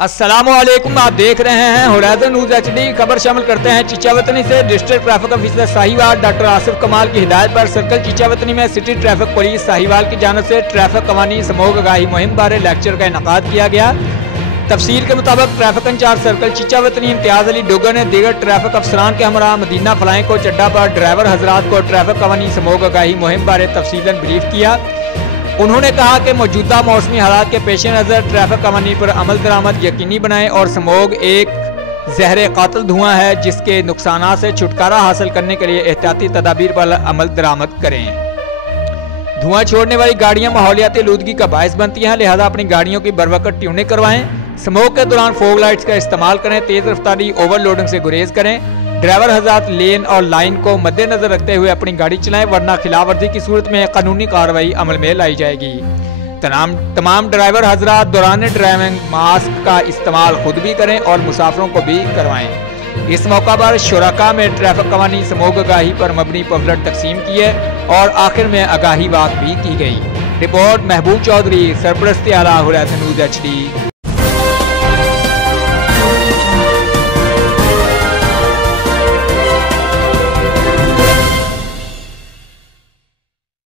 अस्सलामुअलैकुम, आप देख रहे हैं होराइजन न्यूज़ HD। खबर शामिल करते हैं चीचावतनी से। District traffic officer Sahiwal doctor Asif कमाल की हिदायत पर सर्कल चीचावतनी में सिटी ट्रैफिक पुलिस साहिवाल की जानिब से ट्रैफिक कवानी समूह आगाही मुहिम बारे लेक्चर का इनेकाद किया गया। तफसील के मुताबिक traffic incharge circle Chichawatni Imtiaz Ali Dogar ने दीगर ट्रैफिक अफसरान के हमरा मदीना फलाएं को चड्डा पर ड्राइवर हजरात को ट्रैफिक कवानी समूह आगाही मुहिम बारे तफसीलन ब्रीफ किया। उन्होंने कहा कि मौजूदा मौसमी हालात के पेश नज़र ट्रैफिक कवानी पर अमल दरामद यकीनी बनाएं और स्मोग एक जहर कातिल धुआं है जिसके नुकसानात से छुटकारा हासिल करने के लिए एहतियाती तदाबीर पर अमल दरामद करें। धुआं छोड़ने वाली गाड़ियां माहौलियाती आलूदगी का बायस बनती हैं, लिहाजा अपनी गाड़ियों की बरवकत ट्यूनिंग करवाएं। स्मोक के दौरान फोग लाइट्स का इस्तेमाल करें। तेज रफ्तारी ओवरलोडिंग से गुरेज करें। ड्राइवर हजरात लेन और लाइन को मद्देनजर रखते हुए अपनी गाड़ी चलाएं, वरना खिलाफवर्जी की सूरत में कानूनी कार्रवाई अमल में लाई जाएगी। तमाम ड्राइवर हजरात दौरान ड्राइविंग मास्क का इस्तेमाल खुद भी करें और मुसाफिरों को भी करवाएं। इस मौका पर शुरका में ट्रैफिक कवानी समूह आगाही पर मबनी पम्फलेट तकसीम किए और आखिर में आगाही बात भी की गई। रिपोर्ट महबूब चौधरी, सरपरस्ती आला होराइजन न्यूज़ HD।